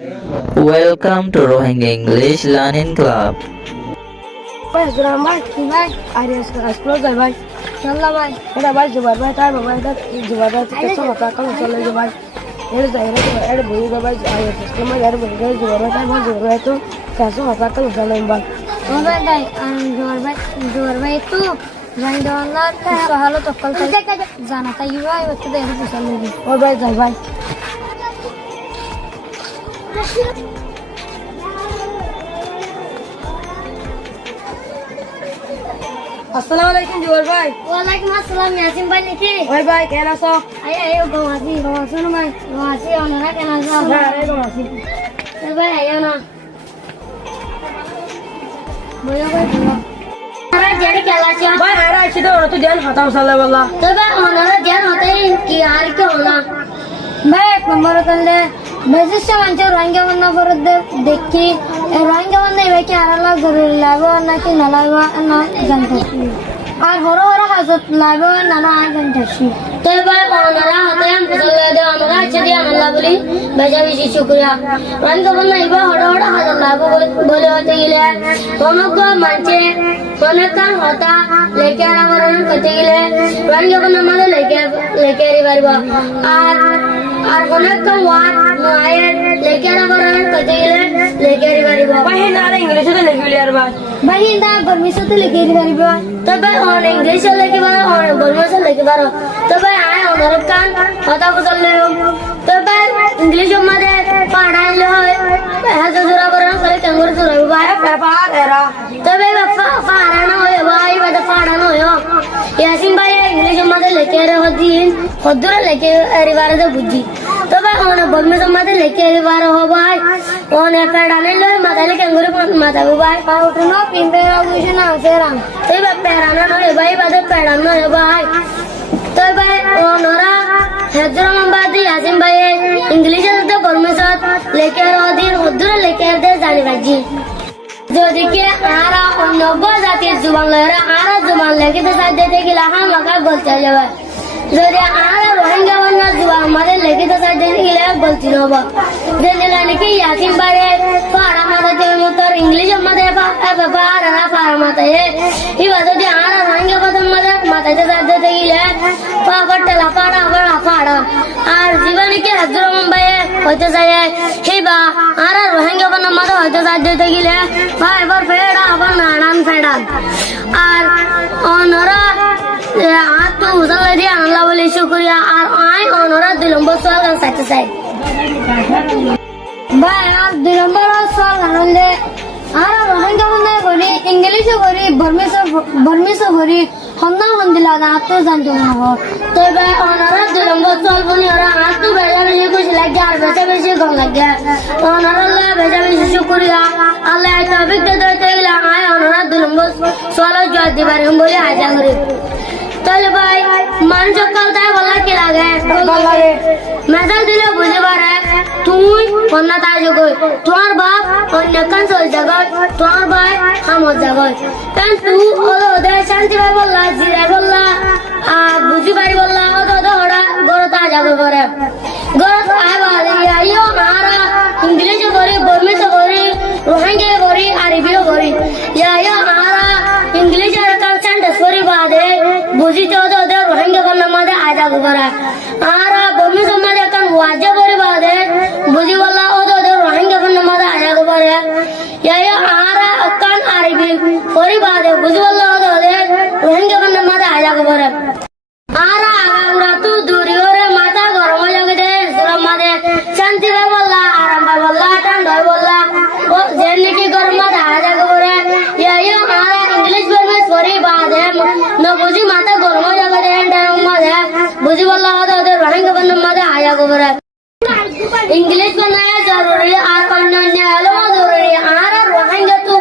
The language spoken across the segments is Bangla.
Welcome to Rohingya English Learning Club. ভাই জোরাম ভাই কি ভাই আরে স্কুল যাই ভাই চললা ভাই এটা ভাই জুবার ভাই তাই ভাই এটা জুবার ভাই কেসো হতা কাল চলে যে ভাই এর যাই এর বই গো ভাই আরে স্কুল মে এর বই গো জুবার ভাই তাই ভাই জুবার ভাই তো কেসো হতা কাল চলে ভাই ও ভাই ভাই জুবার ভাই তো ভাই ডলার হালো তো কাল জানা তাই ভাই ওতে এর পয়সা নেবি ও ভাই যাই ভাই अस्सलाम वालेकुम जुवर भाई वालेकुम अस्सलाम यासीन भाई लिखी ओए भाई कहना सो आयो गवासी ना भाई गवासी ओनरा कहना सो अरे गवासी तो भाई आयो ना बोलो भाई बोलो अरे जेडी केला छ भाई अरे अच्छी तो तू ध्यान हटा मसाला वाला तो भाई ओनरा ध्यान होते ही की हाल के होला भाई एक नंबर तल्ले बेसिस मंच रोहिंग्या बरद देखी रोहिंग्या इवಕ್ಕೆ ಯಾರೆಲ್ಲ ಲಾಭ ಅನ್ನಕ್ಕೆ ನಲಾಭ ಅನ್ನೋ ಗಂಟೆ আর হর হর হাজত লাভ নানা গন্টাছি तो भाई ओनरा होते हम फसल दे ओनरा अच्छे दिया अल्लाह बोली बेजा भी शुक्रिया रंग बन नहीं बा हड़ हड़ हाजत लाभ बोले होते गिले कोनो को मंचे कोनो का होता लेके आना वरन कते गिले रंग बन माने लेके री बारबा আর कोनो का वाट आए लेके आना वरन कते गिले लेके री बारबा भाई नारे इंग्लिश तो लिख लिया यार भाई इंदा परमिशन तो लेके री बारबा तो भाई और इंग्लिश लेके बारो और परमिशन लेके बारो तो भाई आए और कान होता फसल ले तो भाई इंग्लिश मध्ये पढ़ाई लो है जो जरा बरन करे कंगुर तो रे भाई पेपर एरा तो भाई फाड़ा ना होय भाई बड़ा फाड़ा ना होय यासीन भाई इंग्लिश मध्ये लेके रे होदीन खुदुर लेके रिवार दे बुद्धि तो भाई ओने बम्मे मध्ये लेके रिवार हो भाई ओने पढ़ाने लो माता ले कंगुर माता भाई आउट नो पिंपे ऑपरेशन आसेरा तो भाई पढ़ाना ना भाई बड़ा पढ़ाना है भाई तो भाई ओनरा हैदराबादी यासीन भाई इंग्लिश तो परमिशन लेके रोदी खुदुर लेके दे जाने बाजी যদি কে আরা অন্যব জাতির জুবান লয়রা আরা জুবান লেগে তো সাথে থেকে লাহা মাকা বলতে যাবে যদি আরা রোহিঙ্গা বন্যা জুবান আমাদের লেগে তো সাথে থেকে বলতে হব যে নাকি ইয়াসিন ভাই ফারা মাথাতে মতর ইংলিশ আমাদের ফারা না ফারা মাথায় এবার যদি আরা রোহিঙ্গা বদন মাথাতে সাথে থেকে পাকটলা ফাড়া ফাড়া ফাড়া আর জীবনে কি হাজরম ভাই হইতে যায় হেবা আরা রোহিঙ্গা বন্যা মাথা হইতে সাথে থেকে ভাই এবার ফেড়া আবার নানান ফেড়া আর অনরা হাত উজালা দিয়ে আল্লাহ বলে শুকরিয়া আর আই অনরা 2 নম্বর সওয়াল গান সাথে চাই ভাই আর 2 নম্বর সওয়াল গানলে আর রোহিঙ্গা বন্যা করি ইংলিশ করি বর্মিস করি হন্না হন্দিলা না তো জানতো না তো ভাই অনরা 2 নম্বর সওয়াল বনি ওরা হাত তো বেলা বেশি খুশি লাগে আর বেশি গম লাগে অনরা বেশি শুকরিয়া আল্লাহ তৌফিক দে দিতে গেলে আয় অনরা 2 নম্বর সওয়াল জবাব দিবার বলে আশা করি তাহলে ভাই মানুষ কথায় বলা কি লাগে মেজাল দিলে বুঝে পারে তুই অন্য তাই জগই তোমার বাপ অন্য কান চল জগয় তোমার ভাই আমার জগয় কারণ তুই ওদের শান্তি ভাই বললা জিরাই বললা বুঝি পারি বললা ওদের ওরা গড় তা যাবে করে গড় আয় বলে আইও আরা ইংলিশ করি বর্মিস করি রোহিঙ্গা করি আরবিও করি আইও আরা ইংলিশ আর কনসেন্টাস করি বাদে বুঝি তো ওদের রোহিঙ্গা বন্যা মাঝে আজা করে আরা বর্মিস মাঝে কান ওয়াজা করি বাদে বুঝি বললা ওদের রোহিঙ্গা বন্যা মাঝে আজা করে আইও আরা কান আরবি করি বাদে বুঝি বললা ওদের রোহিঙ্গা বন্যা মাঝে আজা করে আরা আগাউরা তু দূরি ওরে মাথা গরম হয়ে গেছে সুরম মাঝে শান্তি ভাই বললা আরাম ভাই বললা ঠান্ডা বললা ও যেমনি কি গরম মাঝে আজা করে আইও আরা ইংলিশ বলবে সরি বাদে না বুঝি মাথা গরম হয়ে গেছে টাইম মাঝে বুঝি বললা ওদের রোহিঙ্গা বন্যা মাঝে আজা করে इंग्लिश बनाया जरूरी और अन्य आलम जरूरी आरा रोहिंग्या तो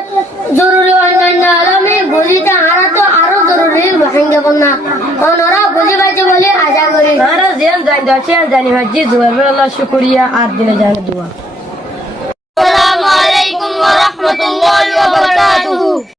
जरूरी अन्य आलम में बुझी था आरा तो आरो जरूरी रोहिंग्या बनना और नरा बुझी बाजे बोले आजा करी आरा जेन जान जाने मस्जिद जुवर अल्लाह शुक्रिया आज दिन जाने दुआ